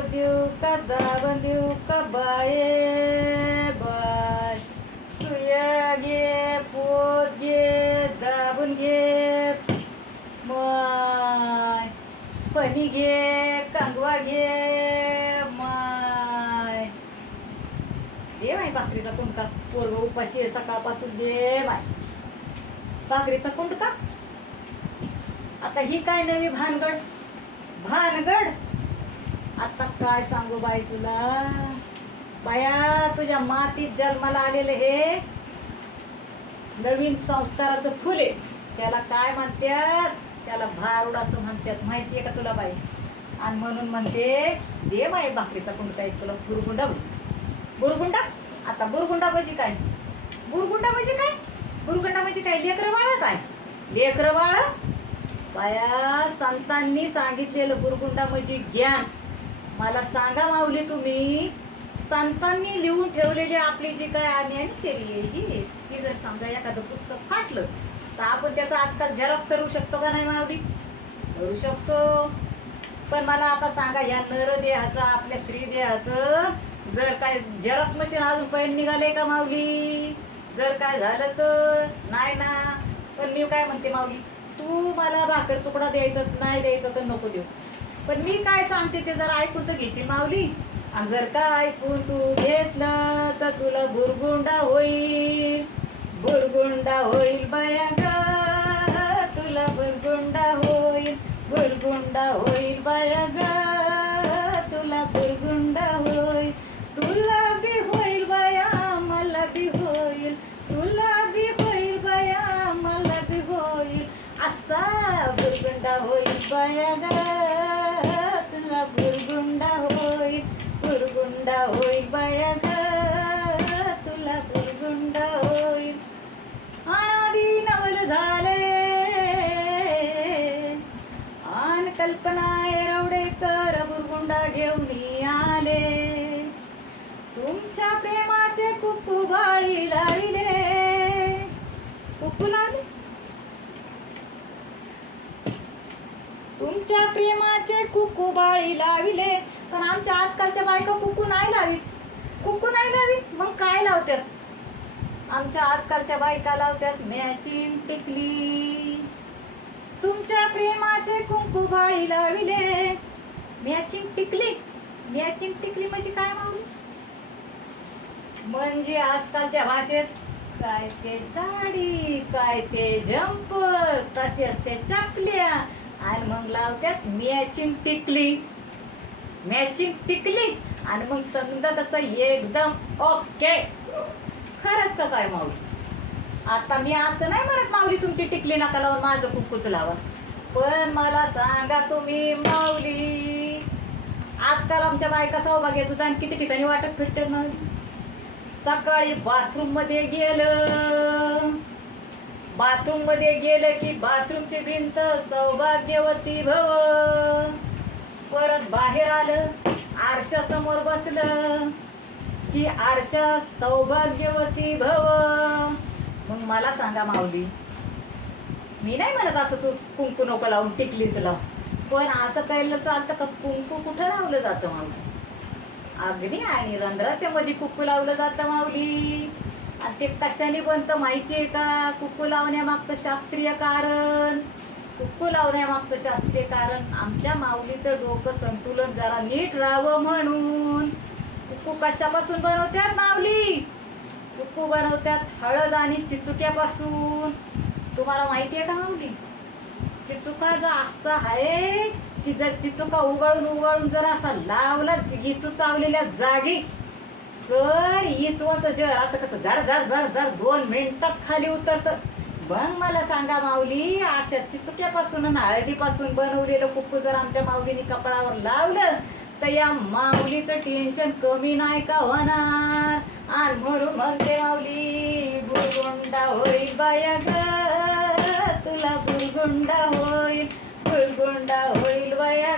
देऊ का दाबण देऊ का बाये. बाय सुया घे पोत घे दाबून घे माय. पणी घे कांगवा घे माय. दे माय भाकरीचा कुंडका. पोरग उपाशी सकाळपासून दे माय भाकरीचा कुंडका. आता ही काय नवी भानगड? भानगड? आता काय सांगू बाई तुला? बाया तुझ्या मातीत जन्माला आलेलं हे नवीन संस्काराचं फुल आहे. त्याला काय म्हणतात? त्याला भारूड असं म्हणतात. माहितीये का तुला बाई? आणि म्हणून म्हणते दे बाई भाकरीचा कोणता एक तुला बुरगुंडा. बुरगुंडा? आता बुरगुंडा म्हणजे काय? बुरगुंडा म्हणजे काय? बुरगुंडा म्हणजे काय? लेकरं बाळा काय? लेकरं बाळा? बाया संतांनी सांगितलेलं बुरगुंडा म्हणजे ज्ञान मला सांगा माऊली तुम्ही संतांनी लिहून ठेवलेली आपली जी काय आम्ही आहे शेरी ही ती जर समजा एखादं पुस्तक फाटलं तर आपण त्याचा आजकाल झेरॉक्स करू शकतो का नाही माऊली? करू शकतो. पण मला आता सांगा या नरदेहाचं आपल्या स्त्रीदेहाचं जर काय झेरॉक्स मशीन अजून पहिलं निघाले का माऊली? जर काय झालं तर? नाही ना. पण मी काय म्हणते माऊली तू मला भाकर तुकडा द्यायचं नाही द्यायचं तर नको देऊ. पण मी काय सांगते ते जरा ऐकून तर घेशील माऊली. आणि जर का ऐकून तू घेतलं तर तुला बुरगुंडा होईल. बुरगुंडा होईल बाया ग तुला भुरगुंडा होईल. बुरगुंडा होईल बाया ग तुला भुरगुंडा होईल. कुकू बाळी लाविले कुकू तुमच्या प्रेमाचे कुकू बाळी लाविले. पण आमच्या आजकालच्या बायका कुकू नाही लावी कुकू नाही लावीत. मग काय लावतात आमच्या आजकालच्या बायका लावतात मॅचिंग टिकली. तुमच्या प्रेमाचे कुंकू बाळी लाविले. मॅचिंग टिकली. मॅचिंग टिकली म्हणजे काय मावली म्हणजे आजकालच्या भाषेत काय ते साडी काय ते जम्पर तशी असते चपल्या. आणि मग लावतात मॅचिंग टिकली मॅचिंग टिकली आणि मग समजा कसं एकदम ओके खरंच का काय माऊली? आता मी असं नाही म्हणत माऊली तुमची टिकली नका लावून माझं कुकूच लावा. पण मला सांगा तुम्ही माऊली आजकाल आमच्या बायका सौभाग्याचं दान किती ठिकाणी वाटत फिरते माऊली? सकाळी बाथरूममध्ये गेलं. बाथरूममध्ये गेलं की बाथरूमची भिंत सौभाग्यवती भव. परत बाहेर आलं आरशा समोर बसलं की आरशा सौभाग्यवती भव. मग मला सांगा माऊली मी नाही म्हणत असं तू कुंकू नको लावून टिकलीच लाव. पण असं करायला चालतं का? कुंकू कुठं लावलं जातं माऊली? अग्नी आणि रंध्राच्या मध्ये कुक्कू लावलं जातं माऊली. आणि ते कशाने बनतं माहिती आहे का? कुक्कू लावण्यामागचं शास्त्रीय कारण. कुक्कू लावण्यामागचं शास्त्रीय कारण आमच्या माऊलीचं डोकं संतुलन जरा नीट राहावं म्हणून. कुक्कू कशापासून बनवतात माऊली? कुक्कू बनवतात हळद आणि चिचुक्यापासून. तुम्हाला माहिती आहे का माऊली? चिचुका जर असा आहे की जर चिचुका उगाळून उगाळून जर असा लावला इचू चावलेल्या जागी तर इचवाचं जळ असं कसं झर झर झर झर दोन मिनिटात खाली उतरतं. मग मला सांगा माऊली अशा चिचुक्यापासून आणि हळदीपासून बनवलेलं कुक्कू जर आमच्या माऊलीने कपडावर लावलं तर या माऊलीचं टेन्शन कमी नाही का होणार? आणि म्हणून म्हणते माऊली बुरगुंडा होईल बाया ग तुला बुरगुंडा होईल. गुंडा होईल वया